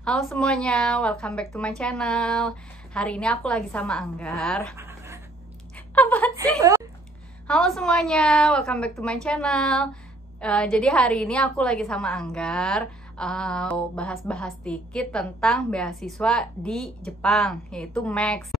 Halo semuanya, welcome back to my channel. Hari ini aku lagi sama Anggar. Apaan sih? Halo semuanya, welcome back to my channel. Jadi hari ini aku lagi sama Anggar, bahas-bahas dikit tentang beasiswa di Jepang, yaitu Max.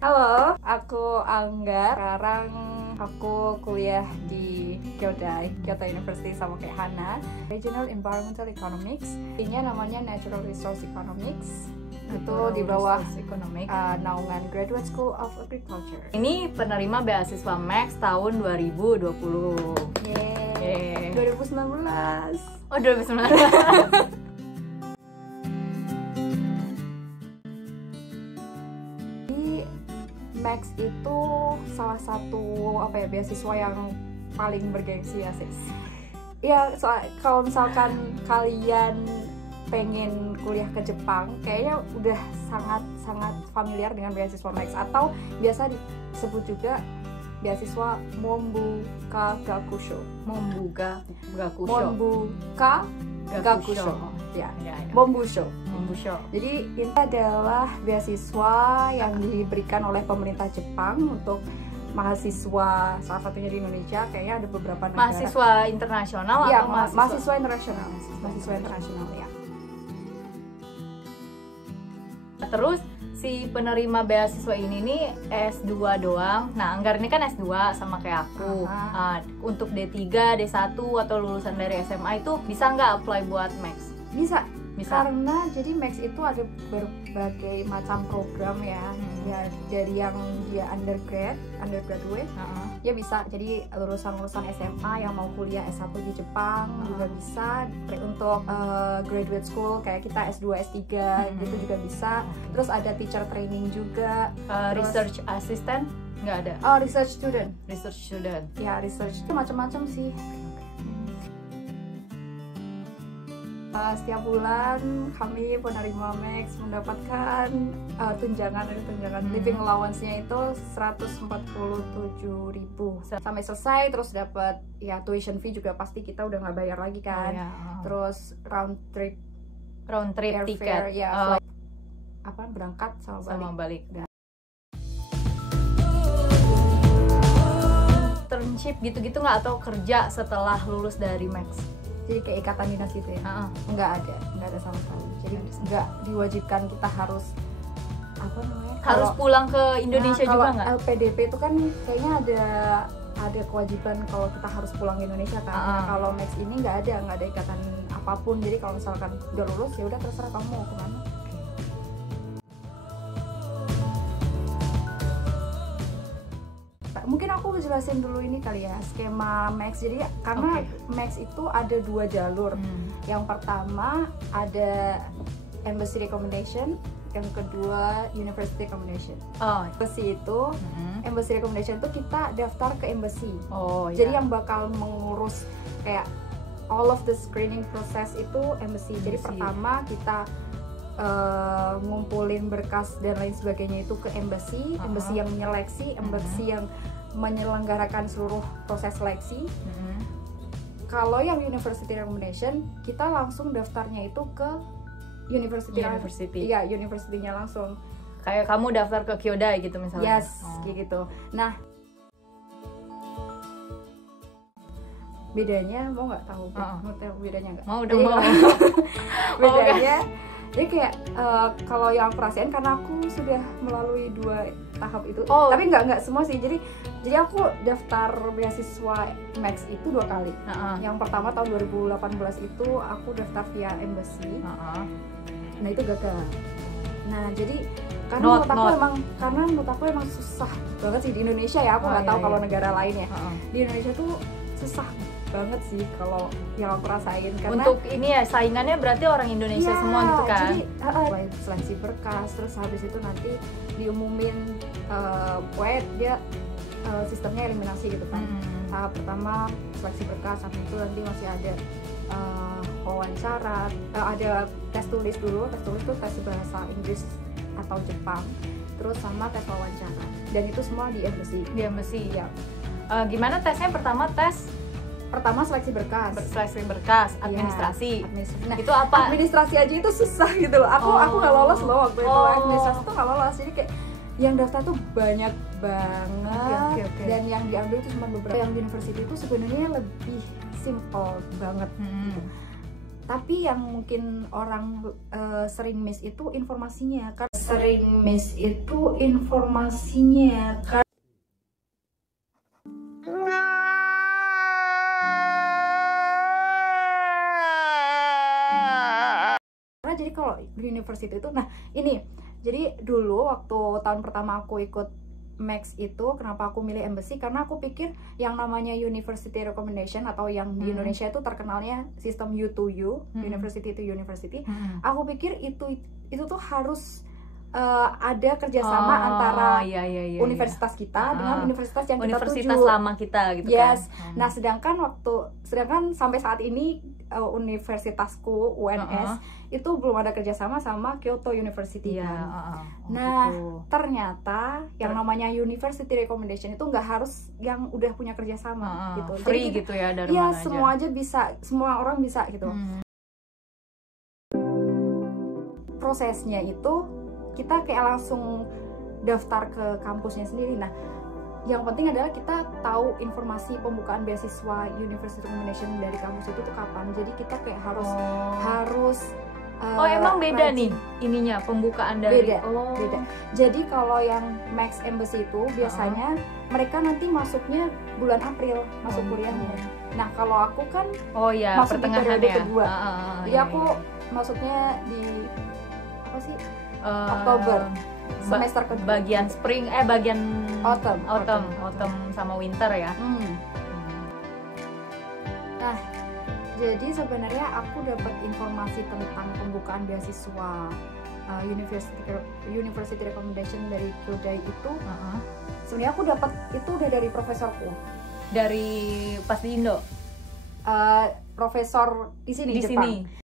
Halo, aku Anggar. Sekarang aku kuliah di Kyoto University sama kayak Hana. Regional Environmental Economics. Ini namanya Natural Resource Economics. Itu di bawah naungan Graduate School of Agriculture. Ini penerima beasiswa Max tahun 2020. Yeay. 2019. Oh, 2019. Max itu salah satu beasiswa yang paling bergengsi ya sis. Ya kalau misalkan kalian pengen kuliah ke Jepang, kayaknya udah sangat familiar dengan beasiswa Max, atau biasa disebut juga beasiswa Mombuka Gakusho. Mombuka Gakusho. Ya. Mombusho. Jadi ini adalah beasiswa yang diberikan oleh pemerintah Jepang untuk mahasiswa, salah satunya di Indonesia, kayaknya ada beberapa negara. Mahasiswa internasional ya, atau mahasiswa internasional? Mahasiswa internasional ya. Terus si penerima beasiswa ini nih S2 doang. Nah, Anggar ini kan S2 sama kayak aku. Untuk D3, D1 atau lulusan dari SMA itu bisa nggak apply buat Max? Bisa. Karena jadi Max itu ada berbagai macam program ya. Ya dari yang dia undergraduate, ya bisa. Jadi lulusan SMA yang mau kuliah S1 di Jepang juga bisa. Untuk graduate school kayak kita S2, S3 gitu juga bisa. Terus ada teacher training juga. Research assistant nggak ada? Oh, research student. Ya, research itu macam-macam sih. Setiap bulan kami penerima Max mendapatkan tunjangan living allowance-nya itu 147.000 sampai selesai. Terus dapat ya tuition fee juga pasti kita udah nggak bayar lagi kan. Terus round trip tiket ya, berangkat sama balik. Internship gitu-gitu nggak, atau kerja setelah lulus dari Max? Jadi kayak ikatan dinas gitu ya? Nggak ada sama sekali. Jadi nggak diwajibkan kita harus harus pulang ke Indonesia juga nggak? LPDP itu kan kayaknya ada kewajiban kalau kita harus pulang ke Indonesia kan. Nah, kalau Max ini nggak ada ikatan apapun. Jadi kalau misalkan udah lulus ya udah terserah kamu mau kemana. Mungkin aku jelasin dulu ini kali ya, skema Max. Jadi karena Max itu ada 2 jalur. Yang pertama ada embassy recommendation, yang kedua university recommendation. Embassy recommendation itu kita daftar ke embassy. Jadi yang bakal mengurus kayak all of the screening process itu embassy. Jadi pertama kita ngumpulin berkas dan lain sebagainya itu ke embassy yang menyeleksi, embassy yang menyelenggarakan seluruh proses seleksi. Kalau yang university recommendation, kita langsung daftarnya itu ke university. Iya, university-nya langsung. Kayak kamu daftar ke Kyodai gitu misalnya. Yes, kayak gitu. Nah, bedanya mau nggak tahu? Mau tahu bedanya nggak? Mau dong. Bedanya jadi kayak kalau yang aku rasain, karena aku sudah melalui 2 tahap itu, tapi nggak semua sih. Jadi aku daftar beasiswa Max itu 2 kali. Yang pertama tahun 2018 itu aku daftar via embassy. Nah itu gagal. Nah jadi karena menurut aku emang susah banget sih di Indonesia ya. Aku nggak tahu kalau negara lain ya. Di Indonesia tuh susah banget sih kalau yang aku rasain, karena untuk ini ya saingannya berarti orang Indonesia semua gitu kan. Jadi seleksi berkas, terus habis itu nanti diumumin dia sistemnya eliminasi gitu kan. Tahap pertama seleksi berkas, habis itu nanti masih ada wawancara, ada tes tulis dulu. Tes tulis itu tes bahasa Inggris atau Jepang, terus sama tes wawancara, dan itu semua di embassy. Di embassy ya. Gimana tesnya? Pertama seleksi berkas, administrasi. Nah, itu apa? Administrasi aja itu susah gitu loh. Aku nggak lolos loh waktu itu. Administrasi tuh nggak lolos, jadi kayak yang daftar tuh banyak banget. Okay. Dan yang diambil itu cuma beberapa. Yang di university itu sebenarnya lebih simple banget gitu. Tapi yang mungkin orang sering miss itu informasinya. Jadi kalau di university itu, nah ini, jadi dulu waktu tahun pertama aku ikut Max itu, kenapa aku milih embassy? Karena aku pikir yang namanya university recommendation atau yang di Indonesia itu terkenalnya sistem U2U, university to university. Aku pikir itu tuh harus ada kerjasama antara universitas kita dengan universitas yang universitas kita tuju. Lama kita gitu yes. kan. Nah, sedangkan sampai saat ini universitasku UNS itu belum ada kerjasama sama Kyoto University kan. Nah, gitu. Ternyata yang namanya university recommendation itu nggak harus yang udah punya kerjasama gitu. Free. Jadi gitu ya, dari mana aja. Semua aja bisa, semua orang bisa gitu. Prosesnya itu kita kayak langsung daftar ke kampusnya sendiri. Nah, yang penting adalah kita tahu informasi pembukaan beasiswa university recommendation dari kampus itu tuh kapan. Jadi kita kayak harus emang beda nih ininya pembukaan dari beda. Jadi kalau yang Max Embassy itu biasanya mereka nanti masuknya bulan April masuk kuliahnya. Nah, kalau aku kan masuk di periode kedua. Jadi aku masuknya di apa sih? Oktober. Semester kedua. Bagian spring, bagian autumn sama winter ya. Nah, jadi sebenarnya aku dapat informasi tentang pembukaan beasiswa university recommendation dari Kyodai itu. Sebenarnya aku dapat itu udah dari profesorku. Dari pas di Indo. Profesor di sini Jepang.